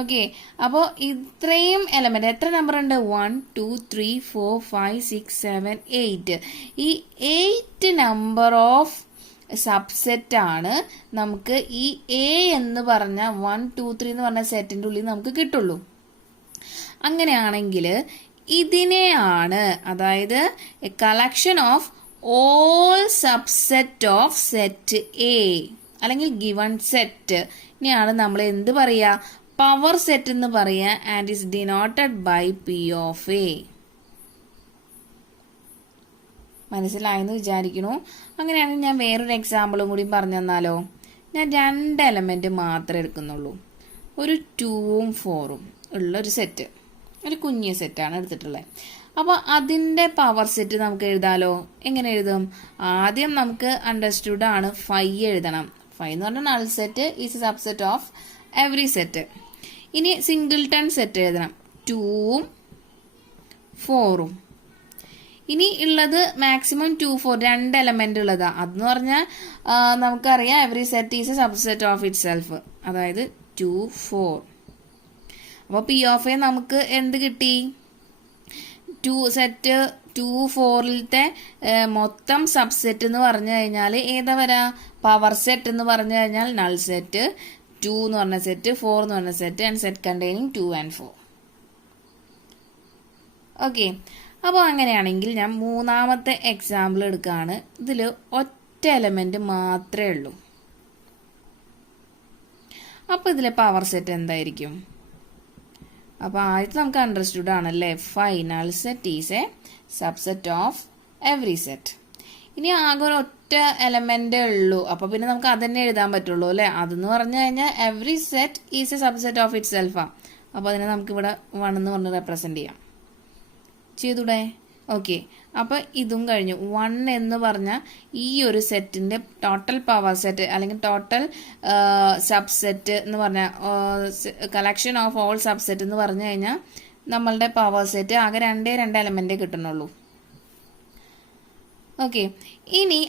ഓക്കെ, അപ്പോൾ ഇത്രയും എലമെന്റ്, എത്ര നമ്പർ ഉണ്ട്, 1, 2, 3, 4, 5, 6, 7, 8. ഈ 8 നമ്പർ ഓഫ് സബ്സെറ്റ് ആണ് നമുക്ക് ഈ എ എന്ന് പറഞ്ഞ 1, 2, 3 എന്ന് പറഞ്ഞ സെറ്റിന്റെ ഉള്ളിൽ നമുക്ക് കിട്ടുള്ളൂ. അങ്ങനെയാണെങ്കിൽ ഇതിനെയാണ്, അതായത് a collection of all subset of set A അല്ലെങ്കിൽ ഗിവൺ സെറ്റ്, ഇനിയാണ് നമ്മൾ എന്ത് പറയാ, പവർ സെറ്റ് എന്ന് പറയാ. And is denoted by P of A. മനസ്സിലായെന്ന് വിചാരിക്കുന്നു. അങ്ങനെയാണെങ്കിൽ ഞാൻ വേറൊരു എക്സാമ്പിളും കൂടി പറഞ്ഞു തന്നാലോ. ഞാൻ 2 എലമെന്റ് മാത്രമേ എടുക്കുന്നുള്ളൂ. ഒരു 2ഉം 4ഉം ഉള്ള ഒരു സെറ്റ്, ഒരു കുഞ്ഞിയ സെറ്റാണ് എടുത്തിട്ടുള്ളത്. അപ്പോൾ അതിൻ്റെ പവർ സെറ്റ് നമുക്ക് എഴുതാലോ. എങ്ങനെ എഴുതും, ആദ്യം നമുക്ക് അണ്ടർസ്റ്റുഡ് ആണ് 5 എഴുതണം. 5 എന്ന് പറഞ്ഞാൽ null set is a subset of every set. ഇനി സിംഗിൾട്ടൺ സെറ്റ് എഴുതണം, 2ഉം 4ഉം. ഇനി ഉള്ളത് മാക്സിമം 2, 4 2 എലമെന്റ് ഉള്ളതാ. അതെന്ന് പറഞ്ഞാൽ നമുക്കറിയാം every set is a subset of it self, അതായത് 2, 4. അപ്പോൾ പി ഓഫ് എ നമുക്ക് എന്ത് കിട്ടി, 2 സെറ്റ് 2, 4ലത്തെ മൊത്തം സബ്സെറ്റ് എന്ന് പറഞ്ഞു കഴിഞ്ഞാൽ ഏതാ വരാ, പവർ സെറ്റ് എന്ന് പറഞ്ഞു കഴിഞ്ഞാൽ നൾ സെറ്റ്, 2 എന്ന് പറഞ്ഞ സെറ്റ്, 4 എന്ന് പറഞ്ഞ set and set containing 2 and 4. Okay, അപ്പോൾ അങ്ങനെയാണെങ്കിൽ ഞാൻ 3ാമത്തെ എക്സാമ്പിൾ എടുക്കുകയാണ്. ഇതിൽ ഒറ്റ എലമെന്റ് മാത്രമേ ഉള്ളൂ. അപ്പോൾ ഇതിലെ പവർ സെറ്റ് എന്തായിരിക്കും? അപ്പോൾ ആദ്യത്തെ നമുക്ക് അണ്ടർസ്റ്റുഡ് ആണല്ലേ, final set is a subset of every set. ഇനി ആകെ ഒരു ഒറ്റ എലമെന്റേ ഉള്ളൂ, അപ്പൊ പിന്നെ നമുക്ക് അതന്നെ എഴുതാൻ പറ്റുള്ളൂ അല്ലെ. അതെന്ന് പറഞ്ഞു കഴിഞ്ഞാൽ every set is a subset of it സെൽഫാ. അപ്പൊ അതിനെ നമുക്ക് ഇവിടെ 1 എന്ന് പറഞ്ഞ് റെപ്രസെന്റ് ചെയ്യാം. ചെയ്തൂടെ? ഓക്കെ. അപ്പൊ ഇതും കഴിഞ്ഞു. 1 എന്ന് പറഞ്ഞ ഈ ഒരു സെറ്റിന്റെ ടോട്ടൽ പവർ സെറ്റ് അല്ലെങ്കിൽ ടോട്ടൽ സബ്സെറ്റ് എന്ന് പറഞ്ഞ കളക്ഷൻ ഓഫ് ഓൾ സബ്സെറ്റ് എന്ന് പറഞ്ഞു കഴിഞ്ഞാൽ നമ്മളുടെ പവർ സെറ്റ് ആകെ 2 എലമെന്റേ കിട്ടുന്നുള്ളൂ. ഓക്കെ. ഇനി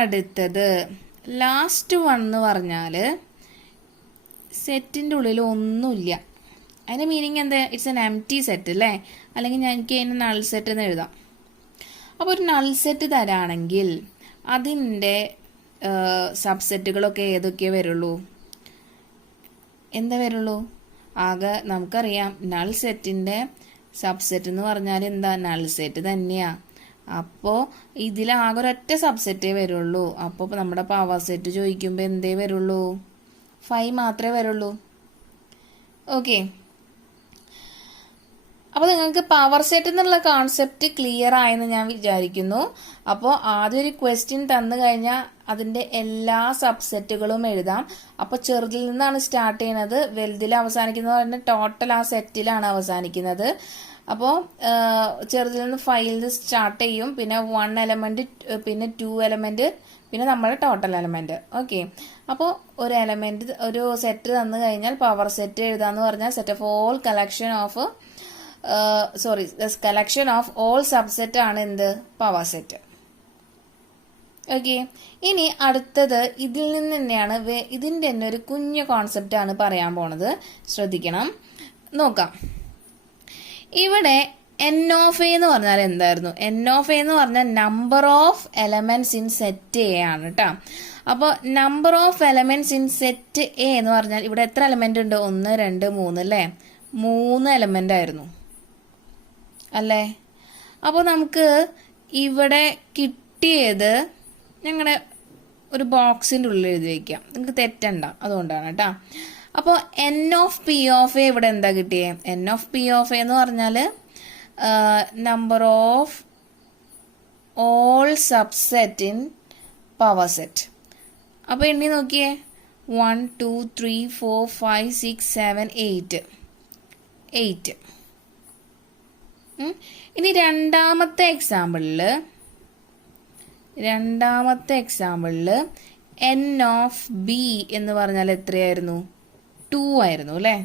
അടുത്തത് ലാസ്റ്റ് 1 എന്ന് പറഞ്ഞാൽ സെറ്റിന്റെ ഉള്ളിൽ ഒന്നുമില്ല. അതിന്റെ മീനിങ് എന്താ? ഇറ്റ്സ് എൻ എംപ്റ്റി സെറ്റ് അല്ലേ? അല്ലെങ്കിൽ എനിക്ക് അതിന് നൾ സെറ്റ് എന്ന് എഴുതാം. അപ്പോൾ ഒരു നൾ സെറ്റ് തരാണെങ്കിൽ അതിൻ്റെ സബ്സെറ്റുകളൊക്കെ ഏതൊക്കെ വരുള്ളൂ? എന്താ വരുള്ളൂ? ആകെ നമുക്കറിയാം നൾ സെറ്റിൻ്റെ സബ്സെറ്റ് എന്ന് പറഞ്ഞാൽ എന്താ? നൾ സെറ്റ് തന്നെയാ. അപ്പോൾ ഇതിലാകെ ഒരൊറ്റ സബ്സെറ്റേ വരുള്ളൂ. അപ്പോൾ നമ്മുടെ പവർ സെറ്റ് ചോദിക്കുമ്പോൾ എന്തേ വരുള്ളൂ? 5 മാത്രമേ വരുള്ളൂ. ഓക്കെ. അപ്പോൾ നിങ്ങൾക്ക് പവർ സെറ്റ് എന്നുള്ള കോൺസെപ്റ്റ് ക്ലിയർ ആയെന്ന് ഞാൻ വിചാരിക്കുന്നു. അപ്പോൾ ആദ്യം ഒരു ക്വസ്റ്റ്യൻ തന്നു കഴിഞ്ഞാൽ അതിൻ്റെ എല്ലാ സബ്സെറ്റുകളും എഴുതാം. അപ്പോൾ ചെറുതിൽ നിന്നാണ് സ്റ്റാർട്ട് ചെയ്യുന്നത്, വലുതിൽ അവസാനിക്കുന്നത് പറഞ്ഞാൽ ടോട്ടൽ ആ സെറ്റിലാണ് അവസാനിക്കുന്നത്. അപ്പോൾ ചെറുതിൽ നിന്ന് 5 സ്റ്റാർട്ട് ചെയ്യും, പിന്നെ 1 എലമെന്റ്, പിന്നെ 2 എലമെന്റ്, പിന്നെ നമ്മുടെ ടോട്ടൽ എലമെന്റ്. ഓക്കെ. അപ്പോൾ ഒരു എലമെന്റ് ഒരു സെറ്റ് തന്നു കഴിഞ്ഞാൽ പവർ സെറ്റ് എഴുതാന്ന് പറഞ്ഞാൽ set of all collection of collection of all subset ആണ് എന്ത്? Power set. ഓക്കെ. ഇനി അടുത്തത് ഇതിൽ നിന്ന് തന്നെയാണ്, ഇതിൻ്റെ തന്നെ ഒരു കുഞ്ഞു കോൺസെപ്റ്റ് ആണ് പറയാൻ പോണത്. ശ്രദ്ധിക്കണം, നോക്കാം. ഇവിടെ എൻ ഓഫ് എ എന്ന് പറഞ്ഞാൽ എന്തായിരുന്നു? എൻ ഓഫ് എ എന്ന് പറഞ്ഞാൽ number of elements in set A ആണ് കേട്ടോ. അപ്പോൾ number of elements in set A എന്ന് പറഞ്ഞാൽ ഇവിടെ എത്ര എലമെന്റ് ഉണ്ട്? 1, 2, 3 അല്ലേ? 3 എലമെന്റ് ആയിരുന്നു അല്ലേ? അപ്പോൾ നമുക്ക് ഇവിടെ കിട്ടിയത് ഞങ്ങളുടെ ഒരു ബോക്സിൻ്റെ ഉള്ളിൽ എഴുതി വയ്ക്കാം, നിങ്ങൾക്ക് തെറ്റണ്ട, അതുകൊണ്ടാണ് കേട്ടോ. അപ്പോൾ N of P of A ഇവിടെ എന്താ കിട്ടിയത്? N of P of A എന്ന് പറഞ്ഞാൽ number of all subset in power set. അപ്പോൾ എണ്ണി നോക്കിയേ, 1 2 3 4 5 6 7 8. ഇനി രണ്ടാമത്തെ എക്സാമ്പിളിൽ എൻ ഓഫ് ബി എന്ന് പറഞ്ഞാൽ എത്രയായിരുന്നു? 2 ആയിരുന്നു അല്ലേ?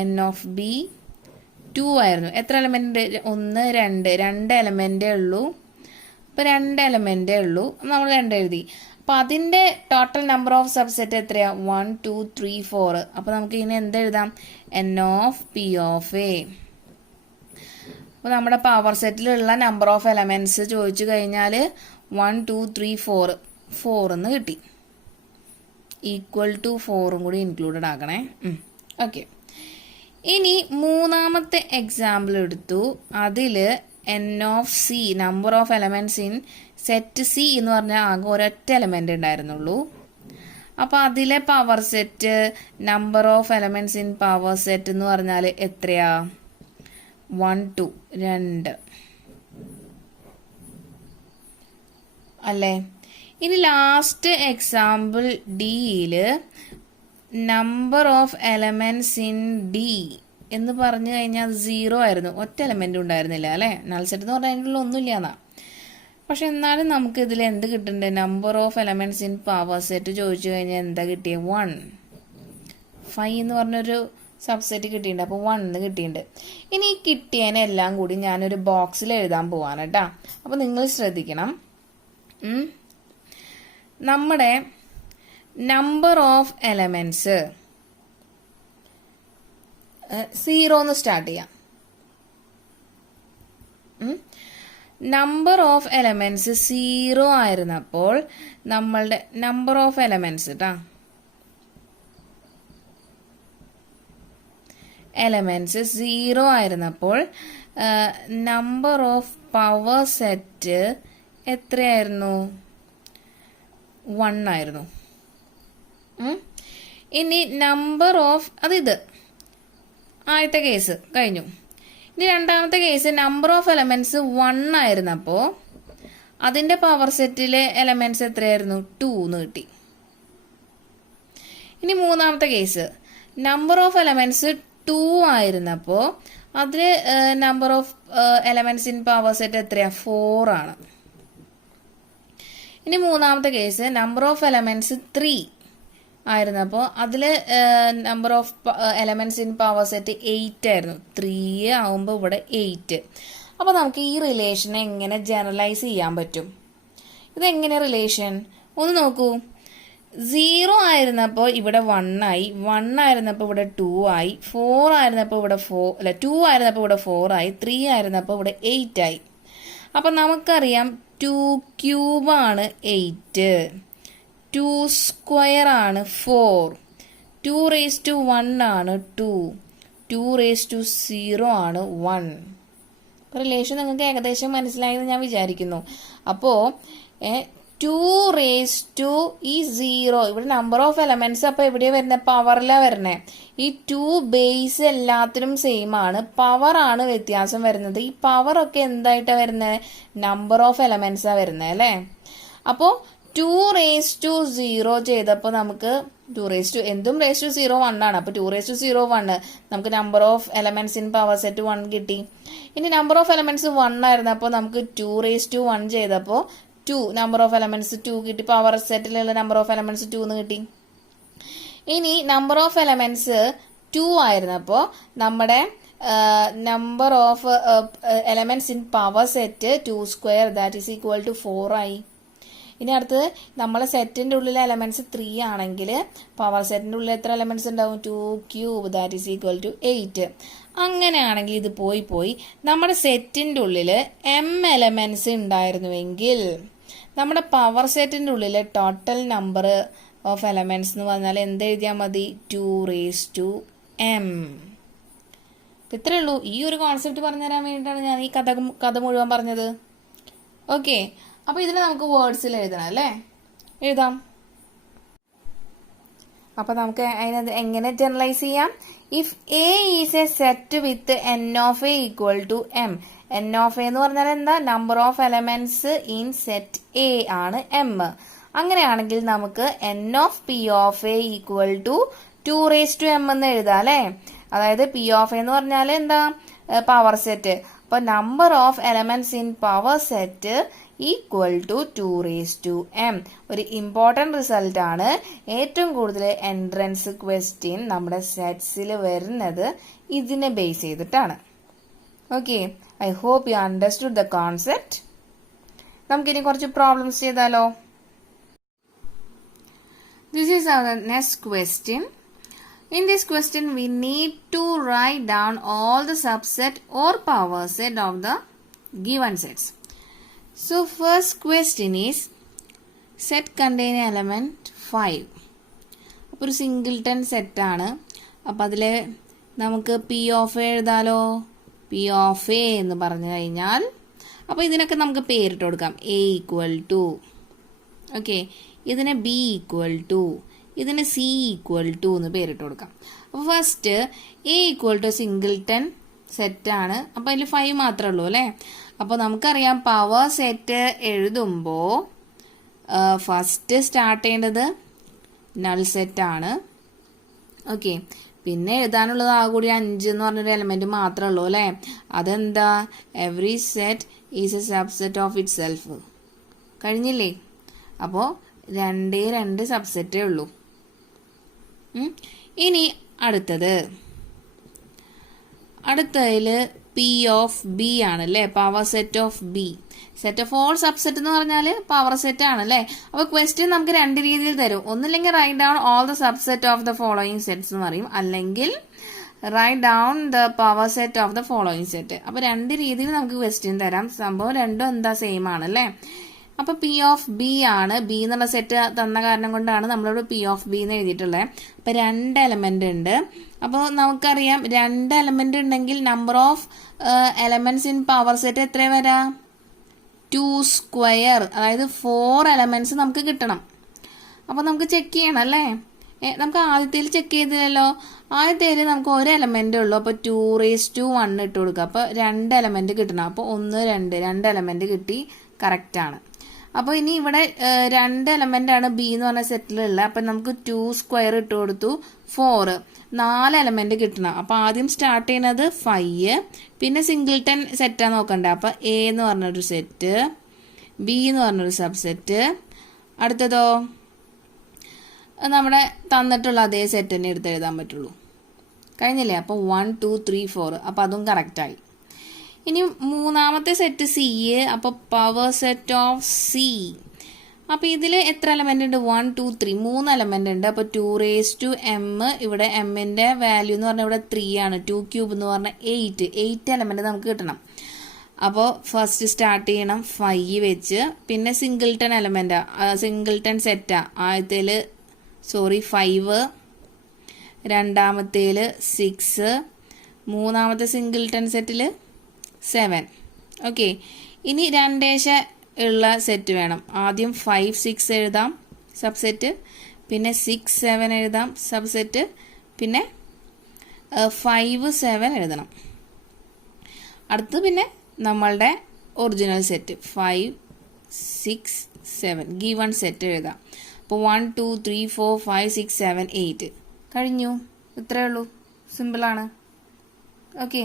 എൻ ഓഫ് ബി 2 ആയിരുന്നു. എത്ര എലമെന്റ്? 1 2 എലമെന്റേ ഉള്ളൂ. അപ്പോൾ 2 എലമെന്റേ ഉള്ളൂ, നമ്മൾ 2 എഴുതി. അപ്പോൾ അതിൻ്റെ ടോട്ടൽ നമ്പർ ഓഫ് സബ്സെറ്റ് എത്രയാ? 1 2 3 4. അപ്പോൾ നമുക്ക് ഇതിനെ എന്തെഴുതാം? N of P of A. അപ്പോൾ നമ്മുടെ പവർ സെറ്റിലുള്ള നമ്പർ ഓഫ് എലമെന്റ്സ് ചോദിച്ചു കഴിഞ്ഞാൽ 1 2 3 4 എന്ന് കിട്ടി. ഈക്വൽ ടു 4 കൂടി ഇൻക്ലൂഡഡ് ആക്കണേ. ഓക്കെ. ഇനി മൂന്നാമത്തെ എക്സാമ്പിൾ എടുത്തു. അതിൽ N of C, number of elements in set C എന്ന് പറഞ്ഞാൽ ആകെ ഒരൊറ്റ എലമെന്റ് ഉണ്ടായിരുന്നുള്ളൂ. അപ്പോൾ അതിലെ power set, number of elements in power set എന്ന് പറഞ്ഞാൽ എത്രയാ? 1 2 2 അല്ലേ? ഇനി ലാസ്റ്റ് എക്സാമ്പിൾ ഡിയിൽ number of elements in D എന്ന് പറഞ്ഞു കഴിഞ്ഞാൽ 0 ആയിരുന്നു, ഒറ്റ എലമെന്റ് ഉണ്ടായിരുന്നില്ല അല്ലേ? നൾ സെറ്റ് എന്ന് പറഞ്ഞാൽ അതിനുള്ള ഒന്നുമില്ല എന്നാ. പക്ഷെ എന്നാലും നമുക്ക് ഇതിൽ എന്ത് കിട്ടുന്നുണ്ട്? Number of elements in power set ചോദിച്ചു കഴിഞ്ഞാൽ എന്താ കിട്ടിയത്? 1 5 എന്ന് പറഞ്ഞൊരു സബ്സെറ്റ് കിട്ടിയിട്ടുണ്ട്. അപ്പോൾ 1 കിട്ടിയിട്ടുണ്ട്. ഇനി ഈ കിട്ടിയതിനെല്ലാം കൂടി ഞാനൊരു ബോക്സിൽ എഴുതാൻ പോവാണ് കേട്ടോ. അപ്പോൾ നിങ്ങൾ ശ്രദ്ധിക്കണം, നമ്മുടെ നമ്പർ ഓഫ് എലമെന്റ്സ് 0 എന്ന് സ്റ്റാർട്ട് ചെയ്യാം. നമ്പർ ഓഫ് എലമെന്റ്സ് 0 ആയിരുന്നപ്പോൾ നമ്മളുടെ നമ്പർ ഓഫ് എലമെന്റ്സ് കേട്ടോ, എലമെന്റ്സ് 0 ആയിരുന്നപ്പോൾ നമ്പർ ഓഫ് പവർ സെറ്റ് എത്രയായിരുന്നു? 1 ആയിരുന്നു. ഇനി നമ്പർ ഓഫ് ഇത് ആദ്യത്തെ കേസ് കഴിഞ്ഞു. ഇനി രണ്ടാമത്തെ കേസ് നമ്പർ ഓഫ് എലമെന്റ്സ് 1 ആയിരുന്നപ്പോൾ അതിൻ്റെ പവർ സെറ്റിലെ എലമെന്റ്സ് എത്രയായിരുന്നു? 2 എന്ന് കിട്ടി. ഇനി മൂന്നാമത്തെ കേസ്, നമ്പർ ഓഫ് എലമെന്റ്സ് 2 ആയിരുന്നപ്പോൾ അതിൽ number of elements in power set എത്രയാ? 4 ആണ്. ഇനി മൂന്നാമത്തെ കേസ്, നമ്പർ ഓഫ് എലമെന്റ്സ് 3 ആയിരുന്നപ്പോൾ അതിൽ number of elements in power set 8 ആയിരുന്നു. 3 ആവുമ്പോൾ ഇവിടെ 8. അപ്പോൾ നമുക്ക് ഈ റിലേഷനെ എങ്ങനെ ജനറലൈസ് ചെയ്യാൻ പറ്റും? ഇതെങ്ങനെ റിലേഷൻ? ഒന്ന് നോക്കൂ. 0 ആയിരുന്നപ്പോൾ ഇവിടെ 1 ആയി, 1 ആയിരുന്നപ്പോൾ ഇവിടെ 2 ആയി, 4 ആയിരുന്നപ്പോൾ ഇവിടെ 2 ആയിരുന്നപ്പോൾ ഇവിടെ 4 ആയി, 3 ആയിരുന്നപ്പോൾ ഇവിടെ 8 ആയി. അപ്പം നമുക്കറിയാം 2 ക്യൂബാണ് 8, 2 സ്ക്വയർ ആണ് 4, 2 റേസ് ടു 1 ആണ് 2, 2 റേസ് ടു 0 ആണ് 1. റിലേഷൻ നിങ്ങൾക്ക് ഏകദേശം മനസ്സിലായെന്ന് ഞാൻ വിചാരിക്കുന്നു. അപ്പോൾ 2 റേസ് ടു ഈ 0, ഇവിടെ നമ്പർ ഓഫ് എലമെന്റ്സ് അപ്പോൾ എവിടെയാണ് വരുന്നത്? പവറിലാണ് വരുന്നത്. ഈ 2 ബേസ് എല്ലാത്തിനും സെയിം ആണ്, പവർ ആണ് വ്യത്യാസം വരുന്നത്. ഈ പവർ ഒക്കെ എന്തായിട്ടാണ് വരുന്നത്? നമ്പർ ഓഫ് എലമെന്റ്സാണ് വരുന്നത് അല്ലേ? അപ്പോൾ 2 റേസ് ടു 0 ചെയ്തപ്പോൾ നമുക്ക് 2 റേസ് ടു എന്തും റേസ് ടു 0 1 ആണ്. അപ്പോൾ 2 റേസ് ടു 0 1, നമുക്ക് number of elements in power set 1 കിട്ടി. ഇനി നമ്പർ ഓഫ് എലമെന്റ്സ് 1 ആയിരുന്നപ്പോൾ നമുക്ക് 2 റേസ് ടു 1 ചെയ്തപ്പോൾ 2 നമ്പർ ഓഫ് എലമെന്റ്സ് 2 കിട്ടി. പവർ സെറ്റിലുള്ള നമ്പർ ഓഫ് എലമെന്റ്സ് 2 എന്ന് കിട്ടി. ഇനി നമ്പർ ഓഫ് എലമെന്റ്സ് 2 ആയിരുന്നപ്പോൾ നമ്മുടെ number of elements in power set 2 square that is equal to 4 ആയി. ഇനി അടുത്തത് നമ്മളെ സെറ്റിന്റെ ഉള്ളിലെ എലമെന്റ്സ് 3 ആണെങ്കിൽ പവർ സെറ്റിന്റെ ഉള്ളിൽ എത്ര എലമെന്റ്സ് ഉണ്ടാവും? 2 cube that is equal to 8. അങ്ങനെയാണെങ്കിൽ ഇത് പോയി നമ്മുടെ സെറ്റിന്റെ ഉള്ളിൽ m എലമെന്റ്സ് ഉണ്ടായിരുന്നുവെങ്കിൽ നമ്മുടെ പവർ സെറ്റിന്റെ ഉള്ളിലെ ടോട്ടൽ നമ്പർ ഓഫ് എലമെന്റ്സ് എന്ന് പറഞ്ഞാൽ എന്ത് എഴുതിയാൽ മതി? 2 റേസ് ടു m. ഇത്രയേ ഉള്ളൂ. ഈ ഒരു കോൺസെപ്റ്റ് പറഞ്ഞു തരാൻ വേണ്ടിയിട്ടാണ് ഞാൻ ഈ കഥ മുഴുവൻ പറഞ്ഞത്. ഓക്കെ, അപ്പോൾ ഇതിന് നമുക്ക് വേർഡ്സിൽ എഴുതണം അല്ലേ? എഴുതാം. അപ്പോൾ നമുക്ക് അതിനകത്ത് എങ്ങനെ ജനറലൈസ് ചെയ്യാം? If A is a set with N of A equal to M. N of A എന്ന് പറഞ്ഞാൽ എന്താ? Number of elements in set A ആണ് m. അങ്ങനെയാണെങ്കിൽ നമുക്ക് N of P of A equal to 2 raise to m എന്ന് എഴുതാം അല്ലേ? അതായത് പി ഓഫ് എ എന്ന് പറഞ്ഞാൽ എന്താ? Power set. അപ്പോൾ number of elements in power set equal to 2 raise to m. ഒരു ഇമ്പോർട്ടൻറ്റ് റിസൾട്ട് ആണ്. ഏറ്റവും കൂടുതൽ എൻട്രൻസ് ക്വസ്റ്റ്യൻ നമ്മുടെ സെറ്റ്സിൽ വരുന്നത് ഇതിനെ ബേസ് ചെയ്തിട്ടാണ്. Okay, I hope you understood the concept. നമുക്കിനി കുറച്ച് പ്രോബ്ലംസ് ചെയ്താലോ? This is our next question. In this question, we need to write down all the subset or power set of the given sets. So, first question is set containing element 5. അപ്പോൾ ഒരു singleton സെറ്റാണ്. അപ്പോൾ അതിൽ നമുക്ക് P of A എഴുതാലോ? P of A എന്ന് പറഞ്ഞു കഴിഞ്ഞാൽ അപ്പോൾ ഇതിനൊക്കെ നമുക്ക് പേരിട്ട് കൊടുക്കാം. എ ഈക്വൽ ടു, ഓക്കെ, ഇതിനെ ബി ഈക്വൽ ടു, ഇതിന് സി ഈക്വൽ ടു എന്ന് പേരിട്ട് കൊടുക്കാം. അപ്പോൾ first A equal to singleton സെറ്റാണ്. അപ്പോൾ അതിൽ 5 മാത്രമേ ഉള്ളൂ അല്ലേ? അപ്പോൾ നമുക്കറിയാം പവർ സെറ്റ് എഴുതുമ്പോൾ ഫസ്റ്റ് സ്റ്റാർട്ട് ചെയ്യേണ്ടത് നൾ സെറ്റാണ്. ഓക്കെ, പിന്നെ എഴുതാനുള്ളത് ആ കൂടി 5 എന്ന് പറഞ്ഞൊരു എലമെന്റ് മാത്രമേ ഉള്ളൂ അല്ലേ? അതെന്താ? Every set is a subset of it self. കഴിഞ്ഞില്ലേ? അപ്പോൾ 2 സബ്സെറ്റേ ഉള്ളൂ. ഇനി അടുത്തതിൽ പി ഓഫ് ബി ആണല്ലേ? Power set of B. Set of all subset എന്ന് പറഞ്ഞാൽ പവർ സെറ്റ് ആണല്ലേ? അപ്പോൾ ക്വസ്റ്റ്യൻ നമുക്ക് 2 രീതിയിൽ തരും. ഒന്നില്ലെങ്കിൽ write down all the subset of the following sets എന്ന് പറയും, അല്ലെങ്കിൽ write down the power set of the following set. അപ്പോൾ 2 രീതിയിൽ നമുക്ക് ക്വസ്റ്റ്യൻ തരാം. സംഭവം രണ്ടും എന്താ? സെയിം ആണല്ലേ? അപ്പോൾ പി ഓഫ് ബി ആണ്. ബി എന്നുള്ള സെറ്റ് തന്ന കാരണം കൊണ്ടാണ് നമ്മളിവിടെ പി ഓഫ് ബി എന്ന് എഴുതിയിട്ടുള്ളത്. അപ്പോൾ 2 എലമെന്റ് ഉണ്ട്. അപ്പോൾ നമുക്കറിയാം 2 എലമെന്റ് ഉണ്ടെങ്കിൽ number of elements in power set എത്ര വരാം? 2 സ്ക്വയർ, അതായത് 4 എലമെന്റ്സ് നമുക്ക് കിട്ടണം. അപ്പോൾ നമുക്ക് ചെക്ക് ചെയ്യണം അല്ലേ? നമുക്ക് ആദ്യത്തേൽ ചെക്ക് ചെയ്തില്ലല്ലോ. ആദ്യത്തേൽ നമുക്ക് 1 എലമെന്റ് ഉള്ളൂ. അപ്പോൾ 2 റേസ് ടു 1 ഇട്ട് കൊടുക്കുക. അപ്പോൾ 2 എലമെന്റ് കിട്ടണം. അപ്പോൾ 1 2 എലമെന്റ് കിട്ടി, കറക്റ്റ് ആണ്. അപ്പോൾ ഇനി ഇവിടെ 2 എലമെന്റ് ആണ് ബി എന്ന് പറഞ്ഞ സെറ്റിലുള്ള. അപ്പം നമുക്ക് 2 സ്ക്വയർ ഇട്ട് കൊടുത്തു 4 4 എലമെന്റ് കിട്ടണം. അപ്പോൾ ആദ്യം സ്റ്റാർട്ട് ചെയ്യുന്നത് 5, പിന്നെ സിംഗിൾട്ടൺ സെറ്റാണ് നോക്കണ്ടേ. അപ്പോൾ എ എന്ന് പറഞ്ഞൊരു സെറ്റ്, ബി എന്ന് പറഞ്ഞൊരു സബ്സെറ്റ്, അടുത്തതോ നമ്മുടെ തന്നിട്ടുള്ള അതേ സെറ്റ് തന്നെ എടുത്ത് എഴുതാൻ പറ്റുള്ളൂ. കഴിഞ്ഞില്ലേ? അപ്പോൾ 1 2 3 4. അപ്പോൾ അതും കറക്റ്റായി. ഇനി മൂന്നാമത്തെ സെറ്റ് സി. അപ്പോൾ പവർ സെറ്റ് ഓഫ് സി. അപ്പോൾ ഇതിൽ എത്ര എലമെന്റ് ഉണ്ട്? 1 2 3 3 എലമെന്റ് ഉണ്ട്. അപ്പോൾ 2 raised to m. ഇവിടെ എമ്മിന്റെ വാല്യൂ എന്ന് പറഞ്ഞാൽ ഇവിടെ 3 ആണ്. 2 ക്യൂബ് എന്ന് പറഞ്ഞാൽ 8 എലമെന്റ് നമുക്ക് കിട്ടണം. അപ്പോൾ ഫസ്റ്റ് സ്റ്റാർട്ട് ചെയ്യണം 5 വെച്ച്, പിന്നെ സിംഗിൾട്ടൺ എലമെന്റ്, സിംഗിൾട്ടൺ സെറ്റാ. ആദ്യത്തേൽ 5, രണ്ടാമത്തേൽ 6, മൂന്നാമത്തെ സിംഗിൾട്ടൺ സെറ്റിൽ 7. ഓക്കെ, ഇനി 2 ഉള്ള സെറ്റ് വേണം. ആദ്യം 5 6 എഴുതാം സബ്സെറ്റ്, പിന്നെ 6 7 എഴുതാം സബ്സെറ്റ്, പിന്നെ 5 7 എഴുതണം. അടുത്ത് പിന്നെ നമ്മളുടെ ഒറിജിനൽ സെറ്റ് 5 6 7 ഗിവൺ സെറ്റ് എഴുതാം. അപ്പോൾ 1 2 3 4 5 6 7 8 കഴിഞ്ഞു. ഇത്രയേ ഉള്ളൂ, സിമ്പിളാണ്. ഓക്കെ.